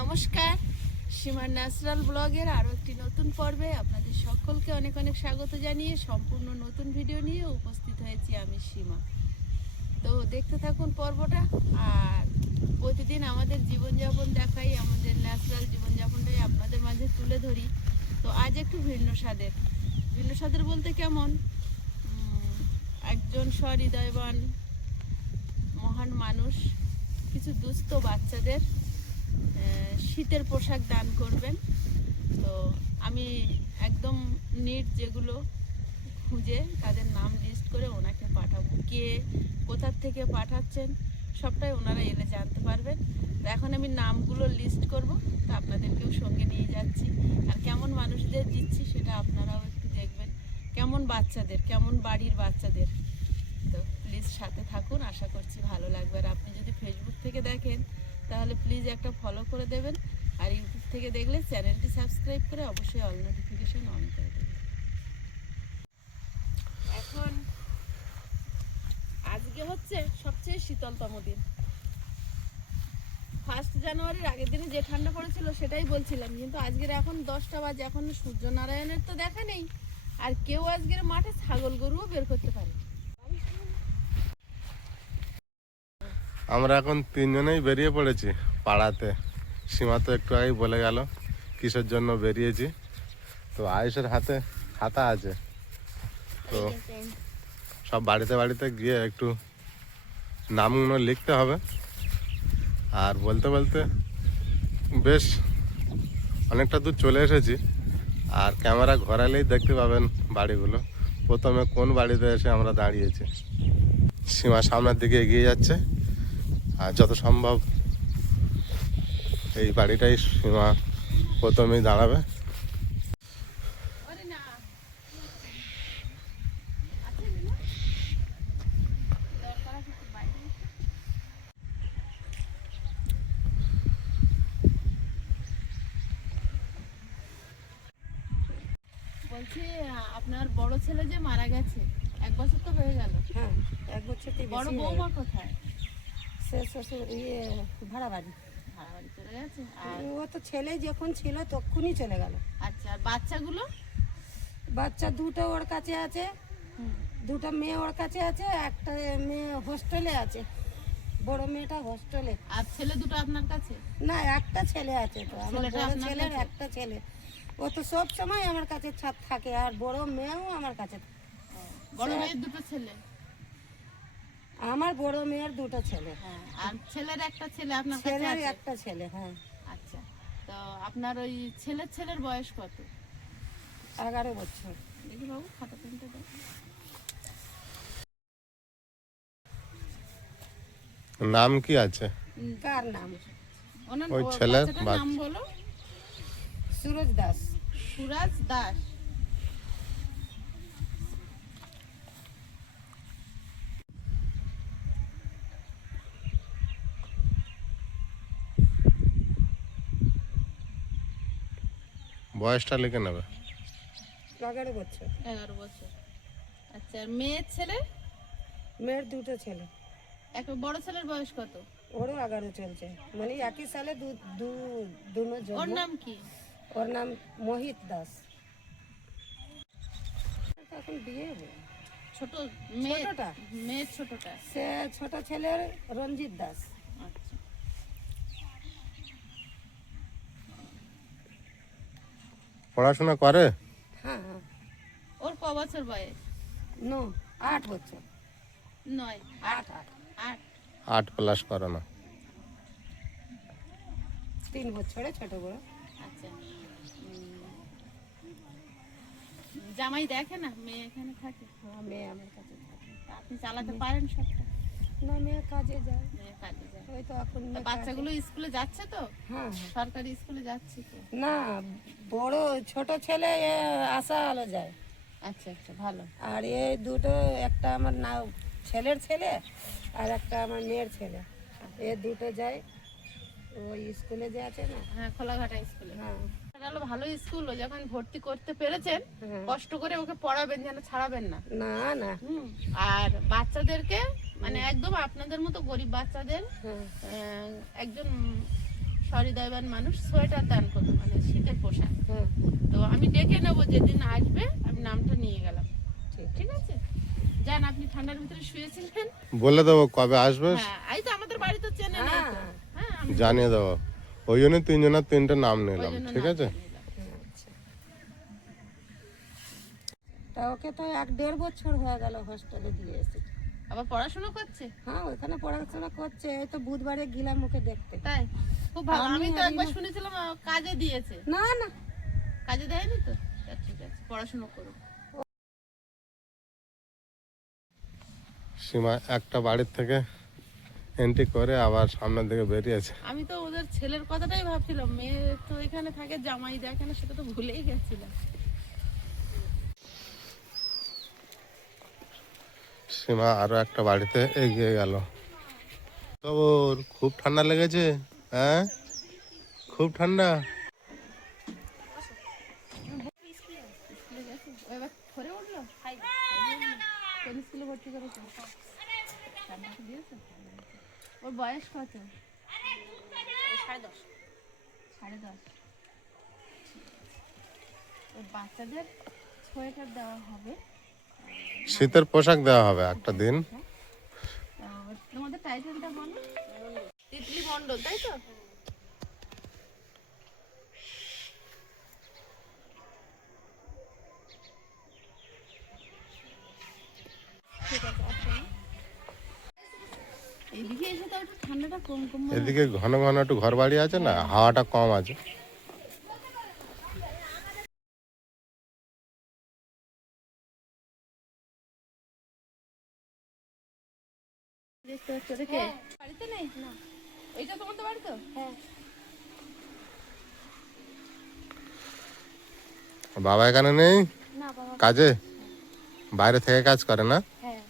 নমস্কার, সীমার ন্যাচারাল ব্লগের আরও একটি নতুন পর্বে আপনাদের সকলকে অনেক অনেক স্বাগত জানিয়ে সম্পূর্ণ নতুন ভিডিও নিয়ে উপস্থিত হয়েছি আমি সীমা। তো দেখতে থাকুন পর্বটা। আর প্রতিদিন আমাদের জীবনযাপন দেখাই, আমাদের ন্যাচারাল জীবনযাপনটাই আপনাদের মাঝে তুলে ধরি। তো আজ একটু ভিন্ন স্বাদের বলতে কেমন, একজন সহৃদয়বান মহান মানুষ কিছু দুস্থ বাচ্চাদের শীতের পোশাক দান করবেন। তো আমি একদম নিট যেগুলো খুঁজে তাদের নাম লিস্ট করে ওনাকে পাঠাবো। কে কোথার থেকে পাঠাচ্ছেন সবটাই ওনারা এলে জানতে পারবেন। তো এখন আমি নামগুলো লিস্ট করব, তো আপনাদেরকেও সঙ্গে নিয়ে যাচ্ছি। আর কেমন মানুষদের দিচ্ছি সেটা আপনারাও একটু দেখবেন, কেমন বাচ্চাদের, কেমন বাড়ির বাচ্চাদের। তো প্লিজ সাথে থাকুন, আশা করছি ভালো লাগবে। আর আপনি যদি ফেসবুক থেকে দেখেন তাহলে প্লিজ একটা ফলো করে দেবেন, আর ইউটিউব থেকে দেখলে চ্যানেলটি সাবস্ক্রাইব করে অবশ্যই অল নোটিফিকেশন অন করে দেবেন। এখন আজকে হচ্ছে সবচেয়ে শীতলতম দিন। 1 জানুয়ারির আগের দিনে যে ঠান্ডা পড়েছিল সেটাই বলছিলাম, কিন্তু আজকের এখন 10টা বাজে, এখন সূর্যনারায়ণের তো দেখা নেই। আর কেউ আজকের মাঠে ছাগল গরুও বের করতে পারে। আমরা এখন তিনজনেই বেরিয়ে পড়েছি পাড়াতে। সীমা তো একটু আগেই বলে গেল কিসের জন্য বেরিয়েছি। তো আয়ুষের হাতে খাতা আছে, তো সব বাড়িতে বাড়িতে গিয়ে একটু নামগুলো লিখতে হবে। আর বলতে বলতে বেশ অনেকটা দূর চলে এসেছি। আর ক্যামেরা ঘোরালেই দেখতে পাবেন বাড়িগুলো। প্রথমে কোন বাড়িতে এসে আমরা দাঁড়িয়েছি। সীমা সামনের দিকে এগিয়ে যাচ্ছে, আর যত সম্ভব এই বাড়িটাই সীমা প্রথমেই দাঁড়াবে। বলছি, আপনার বড় ছেলে যে মারা গেছে 1 বছর তো হয়ে গেল। হ্যাঁ, 1 বছর থেকে বড় বৌমা কোথায়? সে শ্বশুর ভাড়া বাড়ি চলে গেছে। আর ও তো ছেলে যখন ছিল তখনই চলে গেল। আচ্ছা, আর বাচ্চাগুলো? বাচ্চা দুটো ওর কাছে আছে, দুটো মেয়ে ওর কাছে আছে, একটা মেয়ে হোস্টেলে আছে। বড় মেয়েটা হোস্টেলে। আর ছেলে দুটো আপনার কাছে? না, একটা ছেলে আছে। তো আমার ছেলেটা বড় আপনার ছেলের কাছে? একটা ছেলে, ও তো সব সময় আমার কাছে থাকে। আর বড় মেয়েও আমার কাছে থাকে। বড় মেয়ের দুটো ছেলে? আমার বড় মেয়ের দুটো ছেলে। হ্যাঁ, আর ছেলের একটা ছেলে আপনার কাছে ছেলের আছে? একটা ছেলে। হ্যাঁ। আচ্ছা, তো আপনার ওই ছেলের বয়স কত? 11 বছর। দেখি বাবু, খাতা পেনটা দাও। নাম কি আছে? কার নাম? ওনার ওই ছেলের বাচ্চাটার নাম বলো। সুরজ দাস। সুরাজ দাস। বয়সটা লিখে নেবে। 11 বছর। 11 বছর। আচ্ছা, আর মেয়ের ছেলে? মেয়ের দুটো ছেলে। একটা বড় ছেলের বয়স কত? ওরও 11 চলছে, মানে একই সালে দুনো ওর জন্ম। নাম কি? ওর নাম মোহিত দাস। এখন বিয়ে হবে। ছোট ছোটটা? মেয়ের ছোটটা? সে ছোট ছেলের রঞ্জিত দাস। আচ্ছা, পড়াশোনা করে? হ্যাঁ হ্যাঁ। ওর ক বছর বয়স? 8 বছর। 9? 8 8 প্লাস করানো। 3 বছরে ছোট বড়। আচ্ছা, জামাই দেখে না মেয়ে এখানে থাকে? হ্যাঁ, মেয়ে আমার কাছে থাকে। তা আপনি চালাতে পারেন সবটা? না, মেয়ে কাজে যায়। মেয়ে কাজে যায়। ওই তো এখন তা বাচ্চাগুলো স্কুলে যাচ্ছে তো? হ্যাঁ। সরকারি স্কুলে যাচ্ছে তো? না, বড় ছোট ছেলে আশা আলো যায়। আচ্ছা আচ্ছা, ভালো। আর এই দুটো, একটা আমার ছেলের ছেলে আর একটা আমার মেয়ের ছেলে, এ দুটো যায় ওই স্কুলে যে আছে না। হ্যাঁ, খোলাঘাটা স্কুলে। হ্যাঁ। ভালো স্কুল, ও যখন ভর্তি করতে পেরেছেন হ্যাঁ। কষ্ট করে ওকে পড়াবেন, যেন ছাড়াবেন না। না না। আর বাচ্চাদেরকে মানে একদম আপনাদের মতো গরিব বাচ্চাদের হ্যাঁ। একজন সহৃদয়বান মানুষ সোয়েটার দান করবে, মানে শীতের পোশাক। হ্যাঁ তো আমি ডেকে নেবো, যেদিন আসবে আমি নামটা নিয়ে গেলাম। ঠিক ঠিক আছে, যান, আপনি ঠান্ডার ভিতরে শুয়েছিলেন। বলে দেবো কবে আসবে, হ্যাঁ, এই তো আমাদের বাড়ি তো চেনে নেই তো। হ্যাঁ। হ্যাঁ, আমি জানিয়ে দেবো। ওই জন্য তিনজনের তিনটে নাম ওই নিলাম, জন্য ঠিক নাম আছে। জানিয়ে দিলাম। আচ্ছা। তা ওকে তো 1-1.5 বছর হয়ে গেল হোস্টেলে দিয়ে এসেছি। আবার পড়াশোনা করছে? হ্যাঁ ওইখানে পড়াশোনা করছে, এই তো বুধবারে গেলাম ওকে দেখতে। তাই, খুব ভালো। আমি আমি তো আর একবার ইমা- শুনেছিলাম কাজে দিয়েছে। না না কাজে দেয়নি তো? তা ঠিক আছে, পড়াশোনা করুন। সীমা একটা বাড়ির থেকে এন্ট্রি করে আবার সামনের দিকে বেরিয়েছে। আমি তো ওদের ছেলের কথাটাই ভাবছিলাম, মেয়ে তো এখানে থাকে, জামাই দেখে না, সেটা তো ভুলেই গেছিলাম। সীমা আরো একটা বাড়িতে এগিয়ে গেল। খবর, খুব ঠান্ডা লেগেছে? হ্যাঁ, খুব ঠান্ডা। স্কুলে গেছে? ও এবার ফোরে উঠলো? কোন স্কুলে ভর্তি করেছে? ঠান্ডাকে দিয়েছে? ওর বয়স কত? 10.5। 10.5। ওর বাচ্চাদের সোয়েটার দেওয়া হবে, শীতের পোশাক দেওয়া হবে একটা দিন। তোমাদের টাইটেলটা বলো। তিতলি মণ্ডল, তাই তো? ঠিক আছে, আসো। এইদিকে এসে তো একটু ঠান্ডাটা কম কম মনে এদিকে ঘন ঘন একটু ঘর বাড়ি আছে না, হাওয়াটা কম আছে। দেখতে পাচ্ছ? দেখে বাড়িতে নেই না? এইটা তোমাদের বাড়ি তো? হ্যাঁ। বাবা এখানে নেই না বাবা। কাজে, বাইরে থেকে কাজ করে না? হ্যাঁ।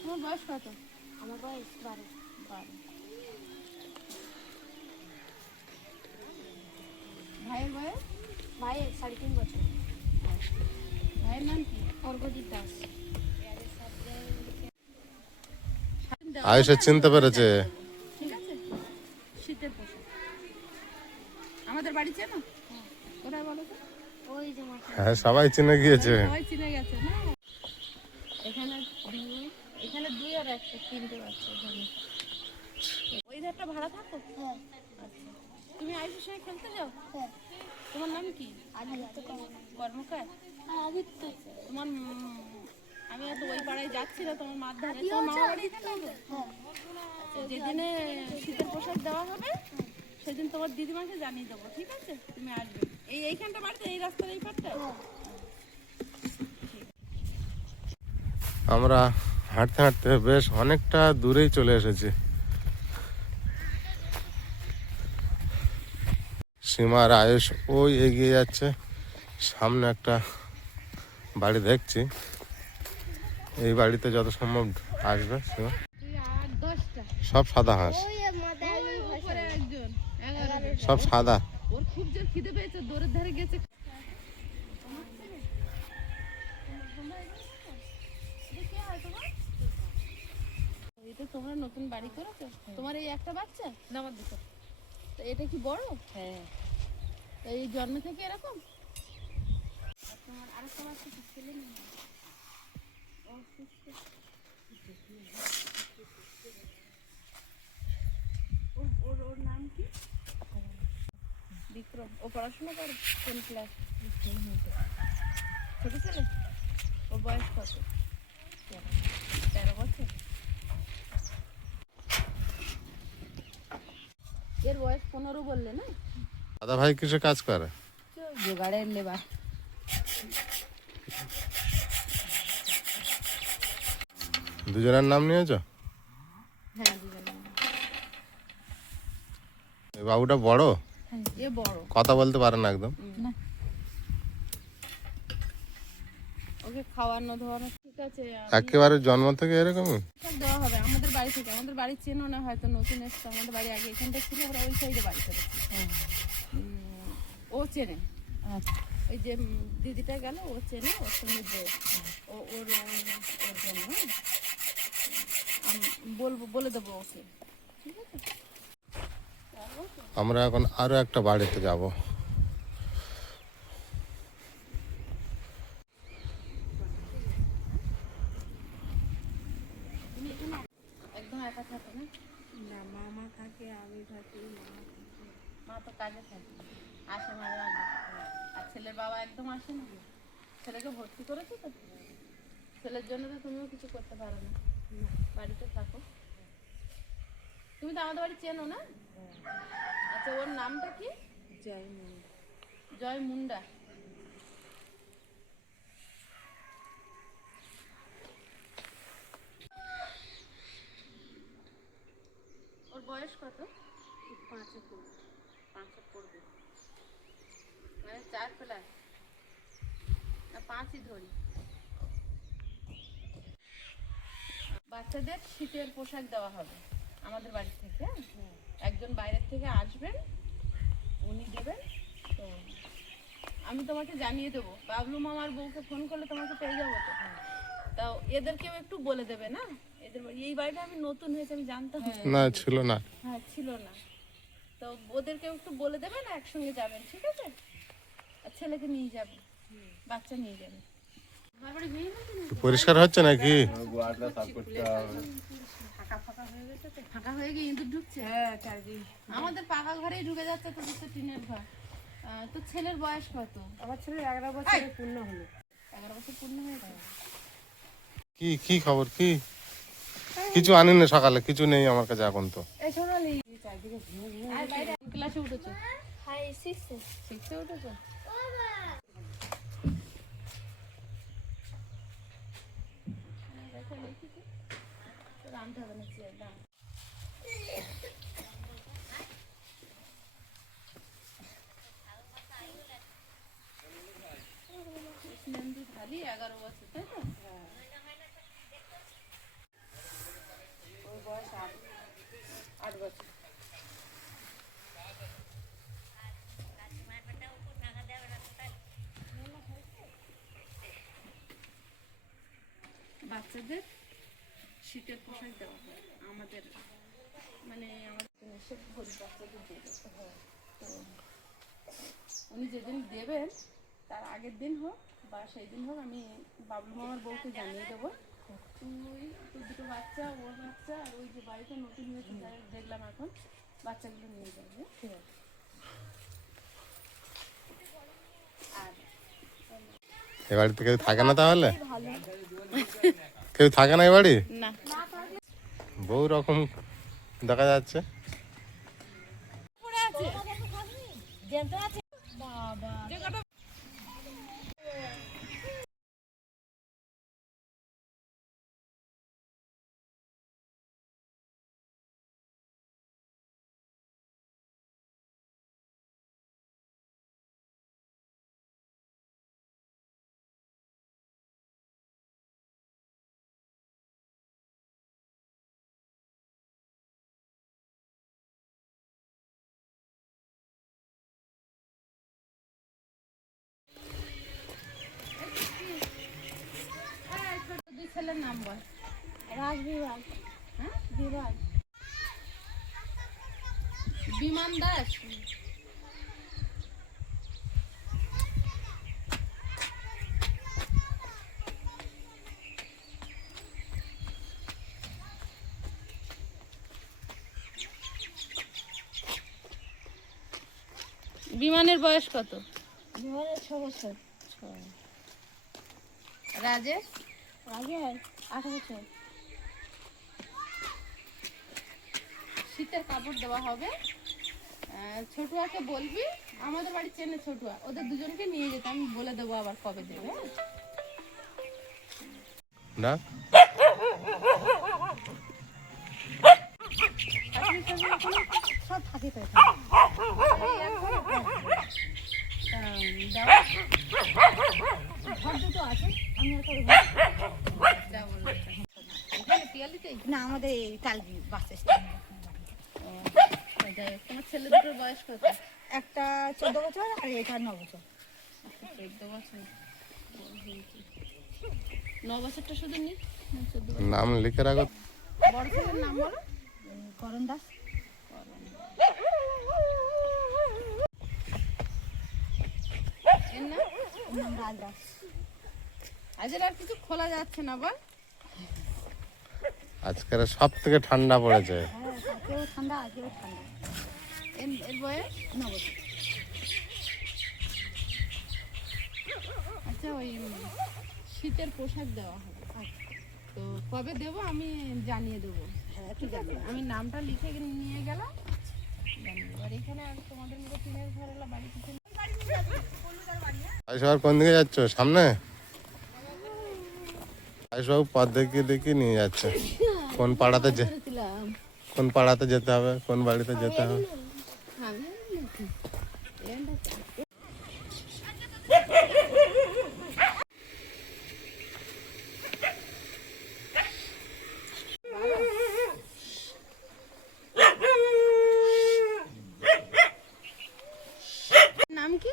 তোমার বয়স কত? আমার বয়স 12। ভাইয়ের বয়স? ভাইয়ের 3.5 বছর। ভাইয়ের নাম কি? অর্ঘদীপ দাস। আয়ুষে চিনতে পেরেছে। ঠিক আছে, শীতের পোশাক। আমাদের বাড়ি চেনো? কোথায় বলো তো? ওই যে মাথা। হ্যাঁ, সবাই চিনে গিয়েছে। সবাই চিনে গেছে না? এখানে এখানে 2 আর 1 3টে বাচ্চা এখানে। ওই ধারটা ভাড়া থাকো? হ্যাঁ আচ্ছা, তুমি আইসির সঙ্গে খেলতে যাও? হ্যাঁ। তোমার নাম কি? আদিত্য কর্মকার? হ্যাঁ আদিত্য। তোমার আমি তো ওই পাড়ায় যাচ্ছি না, তোমার মার ধারে। তোমার মামা বাড়ি এখানে তো? হ্যাঁ আচ্ছা, যেদিনে শীতের পোশাক দেওয়া হবে সেদিন তোমার দিদিমাকে জানিয়ে দেবো, ঠিক আছে? তুমি আসবে। এইখানটা বাড়িতে, এই রাস্তার এই পাড়টা? আমরা হাঁটতে হাঁটতে বেশ অনেকটা দূরেই চলে এসেছি। সীমা আর আয়ুষ ওই এগিয়ে যাচ্ছে, সামনে একটা বাড়ি দেখছি, এই বাড়িতে যত সম্ভব আসবে সীমা। 8-10টা। সব সাদা হাঁস, ওই মাথায় উপরে একজন, 11 সব সাদা। ওর খুব জোর খিদে পেয়েছে, দৌড়ের ধারে গেছে। এটা তোমরা নতুন বাড়ি করেছো? তোমার এই একটা বাচ্চা? না, আমার দুটো। তো এটা কি বড়? হ্যাঁ এই জন্ম থেকে এরকম? তোমার আরেকটা বাচ্চা কি ছেলে না? ওর ওর নাম কি? বিক্রম। ও পড়াশোনা করে কোন ক্লাস? ছোট ছেলে? ওর বয়স কত? 13 বছর। এর বয়স 15 বললে না? দাদা ভাই কিসে কাজ করে? জোগাড়ের লেবার। দুজনের নাম নিয়েছো? হ্যাঁ, দুজনে। এই বাবুটা বড়, এ বড়। কথা বলতে পারে না একদম। ওকে খাওয়ানো ধোয়ানো ঠিক আছে। একেবারে জন্ম থেকে এরকমই? সব দেওয়া হবে আমাদের বাড়ি থেকে। আমাদের বাড়ি চেনো না হয়তো, নতুন এসছে। আমাদের বাড়ি আগে এখানটা ছিল, ওরা ওই সাইডে বাড়ি করেছে। ও চেনে, ওই যে দিদিটা গেল, ও চেনে, ওর সঙ্গে ওর জন্য বলবো, বলে দেবো ওকে, ঠিক আছে? আমরা এখন আরো একটা বাড়িতে যাব। একদম একা থাকো না? না, মামা থাকে, আমি থাকি, মা তো কাজে থাকে, আসে মাঝে মাঝে। আর ছেলের বাবা একদম আসে না? ছেলেকে ভর্তি করেছো তো? ছেলের জন্য তো তুমিও কিছু করতে পারো না, বাড়িতে থাকো। তুমি তো আমাদের বাড়ি চেনো না? আচ্ছা, ওর নামটা কি? জয় মুন্ডা। জয় মুন্ডা। ওর বয়স কত? 5-এ পড়ি। 5 পড়বে, মানে 4 প্লাস না 5ই ধরি। বাচ্চাদের শীতের পোশাক দেওয়া হবে আমাদের বাড়ি থেকে। একজন বাইরের থেকে আসবেন, উনি দেবেন। তো আমি তোমাকে জানিয়ে দেবো, বাবলু মামার বউকে ফোন করলে তোমাকে পেয়ে যাবো তো। তাও এদেরকেও একটু বলে দেবে না, এদের এই বাড়িটা আমি নতুন হয়েছে, আমি জানতাম না। না, ছিল না। হ্যাঁ, ছিল না। তো ওদেরকেও একটু বলে দেবে না, একসঙ্গে যাবেন, ঠিক আছে? আর ছেলেকে নিয়ে যাবে, বাচ্চা নিয়ে যাবে। বাড়ি ভেঙে গেছে নাকি? পরিষ্কার হচ্ছে নাকি? ফাঁকা হয়ে গিয়ে ইঁদুর ঢুকছে। হ্যাঁ, চারদিন। আমাদের পাকা ঘরেই ঢুকে যাচ্ছে, তো হচ্ছে টিনের ঘর। তো ছেলের বয়স কত? আমার ছেলে 11 বছরে পূর্ণ হলো। 11 বছর পূর্ণ হয়েছে। কি কি খবর? কি কিছু আনিনি সকালে? কিছু নেই আমার কাছে এখন তো। এই সোনালি, চারদিকে ভেঙে ভেঙে। আর বাইরে ক্লাসে উঠেছো? হাই 6-এ। 6-এ উঠেছো? দেখো লিখেছি তো, রামতে হবে না, চেয়ে দাম। নন্দী ঢালি 11 বছর, তাই তো? ওর বয়স 8 বছর। বাচ্চাদের শীতের পোশাক দেওয়া হয় আমাদের, মানে আমাদের সব গরিব বাচ্চাদের দেবে। তো উনি যেদিন দেবেন তার আগের দিন হোক বা সেই দিন হোক, আমি বাবলু মামার বউকে জানিয়ে দেবো। তোর দুটো বাচ্চা, ওর বাচ্চা, আর ওই যে বাড়িটা নতুন হয়েছে দেখলাম এখন, বাচ্চাগুলো নিয়ে যাবে। ঠিক আছে? আর এ বাড়িতে কেউ থাকে না তাহলে? কেউ থাকে না এ বাড়ি? না, বহু রকম দেখা যাচ্ছে। দুই ছেলের নাম বল। রাজবিভাগ। হ্যাঁ, বিভাগ। বিমান দাস, বিমানের বয়স কত? বিভাগের 6 বছর। রাজেশ, রাগের 8 বছর। শীতের কাপড় দেওয়া হবে। ছোটুয়াকে বলবি, আমাদের বাড়ি চেনে ছোটুয়া, ওদের দুজনকে নিয়ে যেতে, আমি বলে দেবো আবার কবে দেবে। হ্যাঁ? না, সব থাকে তো। দাও, ঘর দুটো আছে, আমি একটা দাও বললো। এখানে পিয়ালিতেই? না, আমাদের এই টালবি বাস স্ট্যান্ড। যাই হোক, তোমার ছেলে দুটোর বয়স কত? একটা 14 বছর আর এটা 9 বছর। 14 বছর। 9 বছরটা শুধু নি, 14 বছর। নাম লিখে রাখো। বড় ছেলের নাম বলো। করণ দাস। এর নাম রাজদাস। আজের আর কিছু খোলা যাচ্ছে না বল। আজকের সব থেকে ঠান্ডা পড়েছে। হ্যাঁ, তাকেও ঠান্ডা, আজকেও ঠান্ডা। এর বয়স 9 বছর। আচ্ছা, ওই শীতের পোশাক দেওয়া হবে। তো কবে দেবো আমি জানিয়ে দেবো। হ্যাঁ ঠিক আছে। আমি নামটা লিখে নিয়ে গেলাম। আর এখানে আর তোমাদের মতো টিনের ঘর হলো বাড়ি কিছু নেই। আয়ুষবাবু কোন দিকে যাচ্ছ? সামনে? আয়ুষবাবু পথ দেখিয়ে দেখিয়ে নিয়ে যাচ্ছে কোন পাড়াতে যেতে হবে, কোন বাড়িতে যেতে হবে। নাম কি?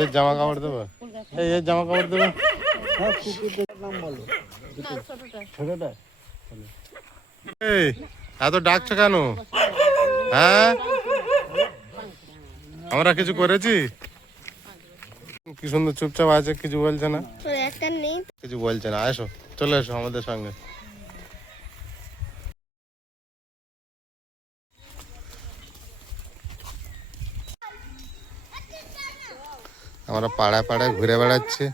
এর জামা কাপড় দেবো, এর জামা কাপড় দেবো। না, ছোটটা। এই এত ডাকছো কেন? হ্যাঁ, আমরা কিছু করেছি? কি সুন্দর চুপচাপ আছে, কিছু বলছে না, কিছু বলছে না। এসো, চলে এসো আমাদের সঙ্গে। আমরা পাড়ায় পাড়ায় ঘুরে বেড়াচ্ছি।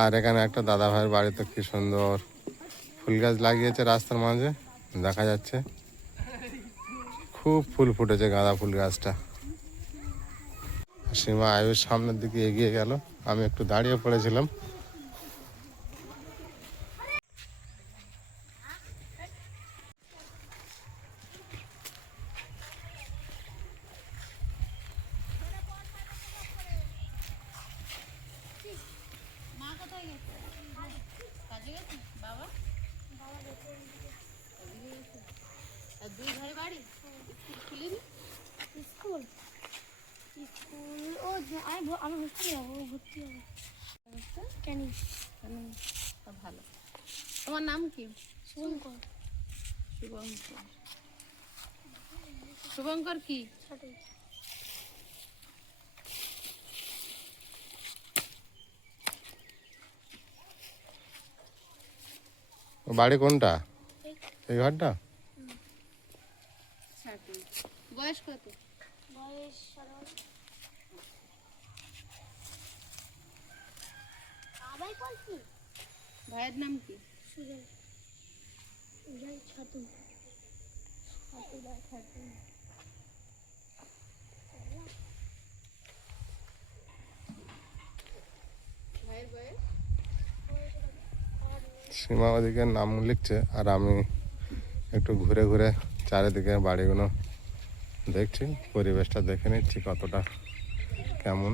আর এখানে একটা দাদা ভাইয়ের বাড়িতে কি সুন্দর ফুল গাছ লাগিয়েছে রাস্তার মাঝে, দেখা যাচ্ছে খুব ফুল ফুটেছে গাঁদা ফুল গাছটা। সীমা আয়ুষ সামনের দিকে এগিয়ে গেল, আমি একটু দাঁড়িয়ে পড়েছিলাম। মা কোথায় গেছে? কাজে গেছে? বাবা? আর দুই ভাই বাড়ি? স্কুল খুলেনি? স্কুল ও আমি হোস্টেলে যাবো, ও ভর্তি হবে। কেন? তা ভালো। তোমার নাম কি? শুভঙ্কর। শুভঙ্কর। শুভঙ্কর কি? ছোট। বাড়ি কোনটা? এই ঘরটা? বয়স কত? বয়স 17। ভাইয়ের নাম কি? সুজয়। ছাতু। ভাইয়ের বয়স? সীমা ওদিকে নাম লিখছে আর আমি একটু ঘুরে ঘুরে চারিদিকে বাড়িগুলো দেখছি, পরিবেশটা দেখে নিচ্ছি কতটা কেমন।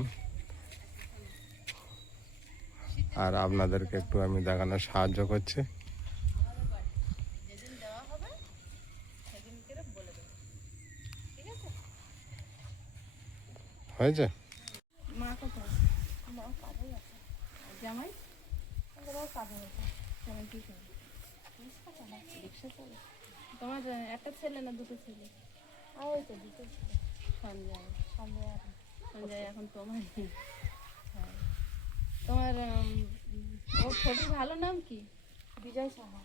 আর আপনাদেরকে একটু আমি দেখানোর সাহায্য করছি। যেদিন দেওয়া হবে সেদিন করে বলে দেবো, ঠিক আছে? হয়েছে? মা কোথায়? মা কাজে গেছে। জামাই? আমারও কাজে গেছে। জামাই কি করে? রিক্সা চালায়। রিক্সা চালায়। তোমার একটা ছেলে না দুটো ছেলে? ওই তো দুটো ছেলে। সঞ্জয়। সঞ্জয় এখন তোমার। হ্যাঁ। তোমার ওর ছোটির ভালো নাম কি? বিজয় সাহা।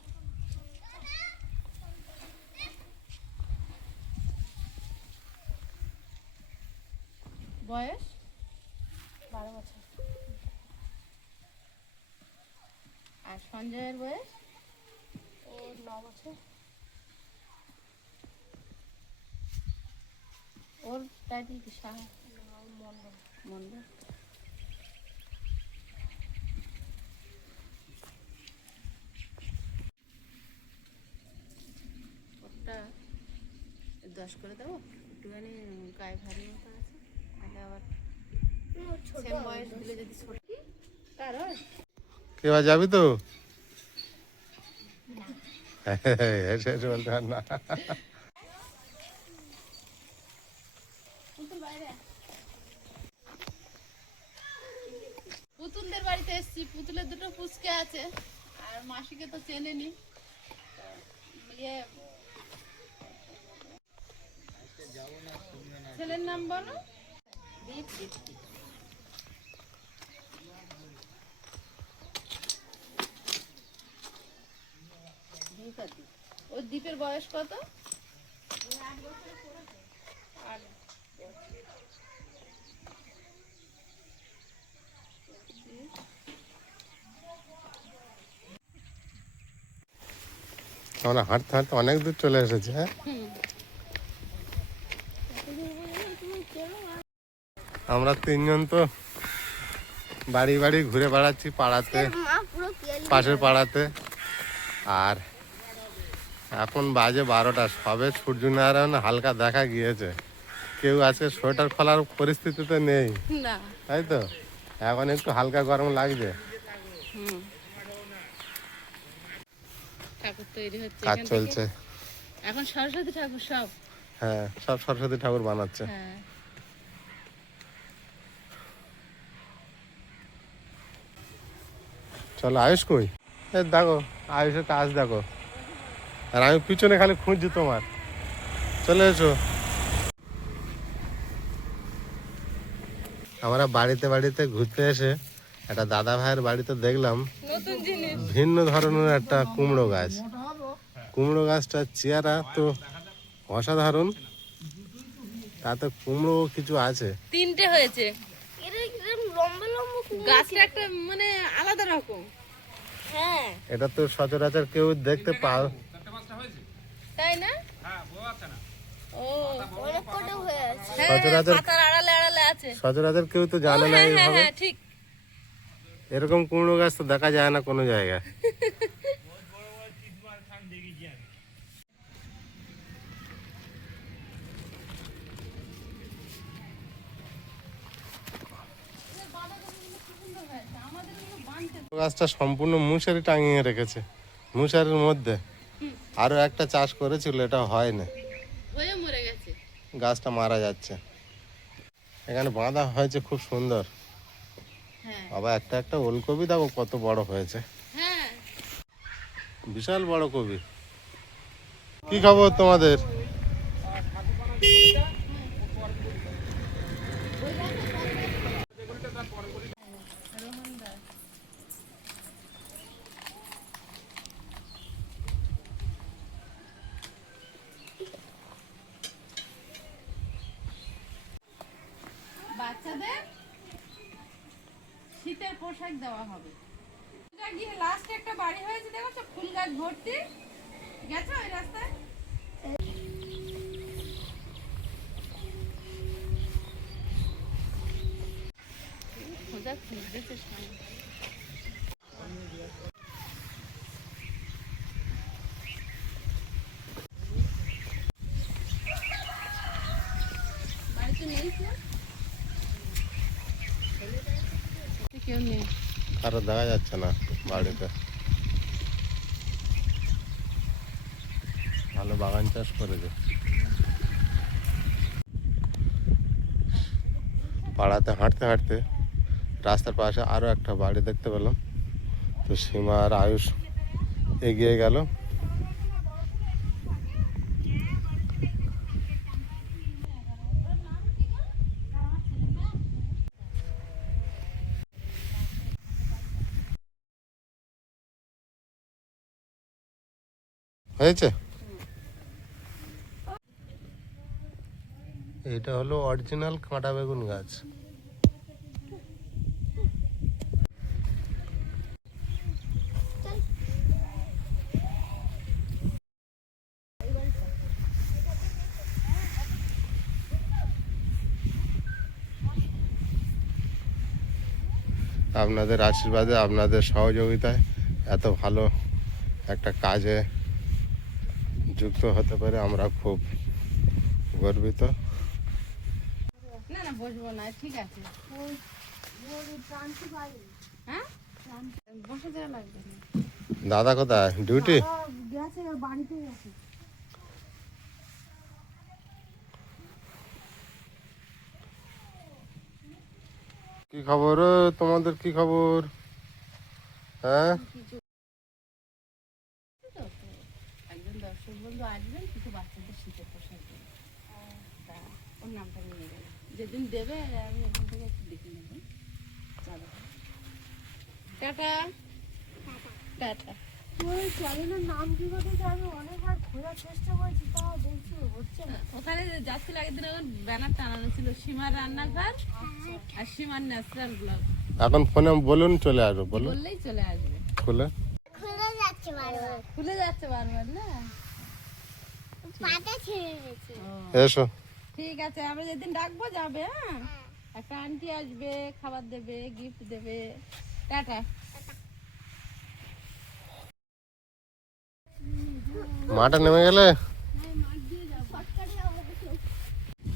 বয়স? 12 বছর। আর সঞ্জয়ের বয়স? ওর 9 বছর। ওর টাইটেল কি? সাহা? মন্ডল। মন্ডল। ওটা 10 করে দেবো, একটুখানি গায়ে ভারী মতো আছে, তাহলে আবার সেম বয়স দিলে যদি ছোট। কার হয়? কে বা যাবি তো? এসে বলতে পার না। পুতুলদের বাড়িতে এসেছি, পুতুলের দুটো পুচকে আছে আর মাসিকে তো চেনেনি। ইয়ে ছেলের নাম বলো। ওর দ্বীপের বয়স কত? 8 বছর। আমরা হাঁটতে হাঁটতে অনেক দূর চলে এসেছি। হ্যাঁ, আমরা তিনজন তো বাড়ি বাড়ি ঘুরে বেড়াচ্ছি পাড়াতে, পাশের পাড়াতে। আর এখন বাজে 12টা, সবে সূর্যনারায়ণ হালকা দেখা গিয়েছে। কেউ আজকে সোয়েটার খোলার পরিস্থিতিতে নেই, না। তাই তো। এখন একটু হালকা গরম লাগছে। ঠাকুর তৈরি হচ্ছে, কাজ চলছে। এখন সরস্বতী ঠাকুর সব। হ্যাঁ, সব সরস্বতী ঠাকুর বানাচ্ছে। হ্যাঁ, চলো, আয়ুষ কই? দেখো আয়ুষের কাজ দেখো, আর আমি পিছনে খালি খুঁজছি তোমার। চলে এসো। আমরা বাড়িতে বাড়িতে ঘুরতে এসে একটা দাদা ভাইয়ের বাড়িতে দেখলাম ভিন্ন ধরনের একটা কুমড়ো গাছ। কুমড়ো গাছটার চেহারা তো অসাধারণ, তাতে কুমড়ো কিছু আছে। 3টে হয়েছে। লম্বা লম্বা গাছটা একটা মানে আলাদা রকম। হ্যাঁ, এটা তো সচরাচর কেউ দেখতে পাও, তাই না? ও, অনেক কটা হয়ে আছে। হ্যাঁ, সচরাচর পাতার আড়ালে আড়ালে আছে। সচরাচর কেউ তো জানে না হ্যাঁ, হ্যাঁ, এইভাবে। হ্যাঁ, ঠিক। এরকম কুমড়ো গাছ তো দেখা যায় না কোনো জায়গায়। গাছটা সম্পূর্ণ মুশারি টাঙিয়ে রেখেছে, মুশারির মধ্যে। আরো একটা চাষ করেছিল, এটা হয় না, হয়ে মরে গেছে। গাছটা মারা যাচ্ছে। এখানে বাঁধা হয়েছে খুব সুন্দর। হ্যাঁ, আবার একটা একটা ওলকপি দেখো কত বড় হয়েছে, হ্যাঁ। বিশাল বড় কপি। কি খবর তোমাদের? বাচ্চাদের শীতের পোশাক দেওয়া হবে। এটা গিয়ে লাস্টে একটা বাড়ি হয়েছে, দেখো ফুল গাছ ভর্তি। গেছো ওই রাস্তায়? খোঁজা খুঁজতেছে সামনে। বাড়িতে নেই কেউ? কেউ নেই। কারো দেখা যাচ্ছে না বাড়িতে। ভালো বাগান চাষ করেছে। পাড়াতে হাঁটতে হাঁটতে রাস্তার পাশে আরো একটা বাড়ি দেখতে পেলাম। তো সীমা আর আয়ুষ এগিয়ে গেল। হয়েছে, এটা হলো অরিজিনাল কাঁটা বেগুন গাছ। আপনাদের আশীর্বাদে, আপনাদের সহযোগিতায় এত ভালো একটা কাজে যুক্ত হতে পারে আমরা খুব গর্বিত। না না, বসবো না, ঠিক আছে। হ্যাঁ, বসে দেওয়া লাগবে না। দাদা কোথায়? ডিউটি? গেছে, বাড়িতে গেছে। কি খবর তোমাদের? কি খবর? হ্যাঁ, একজন দর্শক বন্ধু আসবেন, কিছু বাচ্চাদের শীতের পোশাক দেবেন। তা ওর নামটা নিয়ে গেল। যেদিন দেবে আমি এখান থেকে একটু দেখে নেব। চলো টাটা টাটা। ওই চ্যানেলের নাম কি বলতে আমি অনেকবার খোঁজার চেষ্টা করেছি, তাও দেখছি হচ্ছে না। ওখানে যাচ্ছিল একদিন, এখন ব্যানার টানানো ছিল সীমার রান্নাঘর আর সীমার ন্যাচারাল ব্লগ। এখন ফোনে বলুন চলে আসবো, বলুন বললেই চলে আসবে। খুলে। খুলে যাচ্ছে বারবার না? এসো। ঠিক আছে, আমরা যেদিন ডাকবো যাবে। হ্যাঁ, একটা আন্টি আসবে, খাবার দেবে, গিফট দেবে। টাটা। মাঠে নেমে গেলে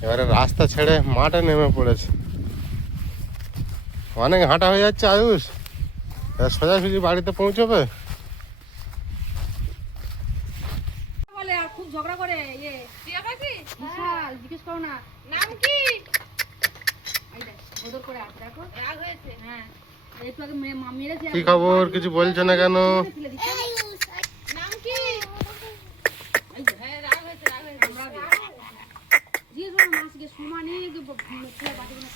এবারে রাস্তা ছেড়ে মাঠে নেমে পড়েছে। অনেক হাঁটা হয়ে যাচ্ছে আয়ুষ, এবার সোজাসুজি বাড়িতে পৌঁছবে। বলে আর খুব ঝগড়া করে ইয়ে টিয়া পাখি বিশাল, জিজ্ঞেস করো না নাম কি। এই দেখ ওদর করে আছে, দেখো রাগ হয়েছে। হ্যাঁ একটু আগে মেরেছে। কি খবর, কিছু বলছো না কেন? নাম কি? হ্যাঁ, রাগ হয়েছে, রাগ হয়েছে। আমরা জিজ্ঞেস করো না মাসিকে সমানে বাটিগুলো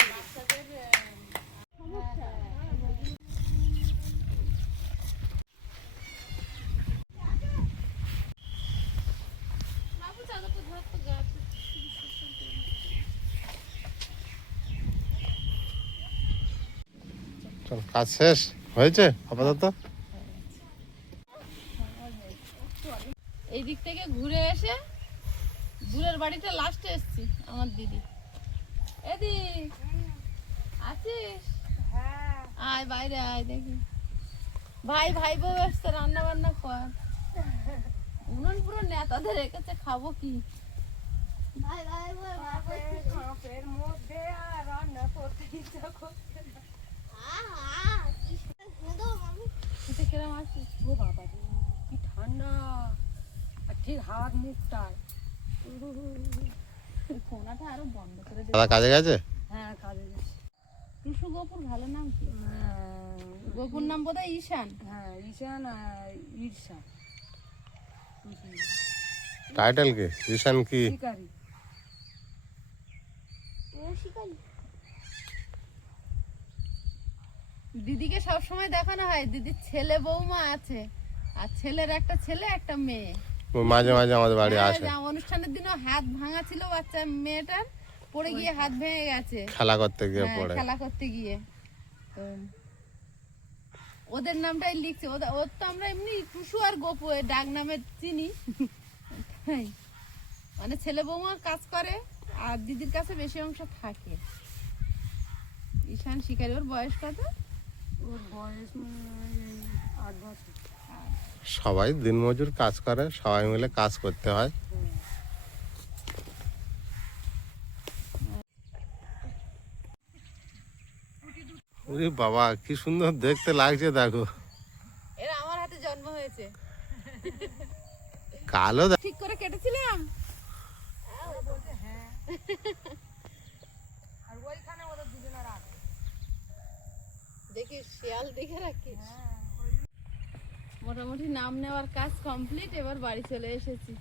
চল, কাজ শেষ হয়েছে আপাতত। এই দিক থেকে ঘুরে এসে দূরের বাড়িটা লাস্টে এসছি। আমার দিদি, এদি আছিস? আয় বাইরে আয়, দেখি ভাই ভাই বউ এসছে, রান্না বান্না কর। উনুন পুরো নেতাদের রেখেছে, খাবো কি? শীতে কিরম আছিস? ও বাবা রে, কি ঠান্ডা, আর ঠিক হাত মুখটা। এই ফোনাটা আরো বন্ধ করে দে। দাদা কাজে গেছে? হ্যাঁ কাজে গেছে। টুসু গোপুর ভালো নাম কি? গোপুর নাম বোধহয় ঈশান। হ্যাঁ ঈশান ঈর্ষা টাইটেল কি? ঈশান কি? শিকারি। দিদিকে সব সময় দেখানো হয়, দিদির ছেলে বৌমা আছে, আর ছেলের একটা ছেলে একটা মেয়ে। ও মাঝে মাঝে আমাদের বাড়ি হ্যাঁ, আসে, যা অনুষ্ঠানের দিনও হাত ভাঙা ছিল বাচ্চা মেয়েটার, পড়ে গিয়ে হাত ভেঙে গেছে। খেলা করতে গিয়ে হ্যাঁ, পড়ে। খেলা করতে গিয়ে। তো ওদের নামটাই লিখছে। ওর তো আমরা এমনি টুসু আর গোপু এই ডাক নামে চিনি। তাই মানে ছেলে বৌমা কাজ করে, আর দিদির কাছে বেশি অংশ থাকে। ঈশান শিকারি। ওর বয়স কত? ওর বয়স 8 বছর। সবাই দিনমজুর কাজ করে, সবাই মিলে কাজ করতে হয়। ওরে বাবা, কি সুন্দর দেখতে লাগছে, দেখো। এরা আমার হাতে জন্ম হয়েছে। কালো ঠিক করে কেটেছিলাম। আর ওইখানে ওদের দুজনের আছে। দেখি শিয়াল দেখে রাখিস। মোটামুটি নাম নেওয়ার কাজ কমপ্লিট, এবার বাড়ি চলে এসেছি।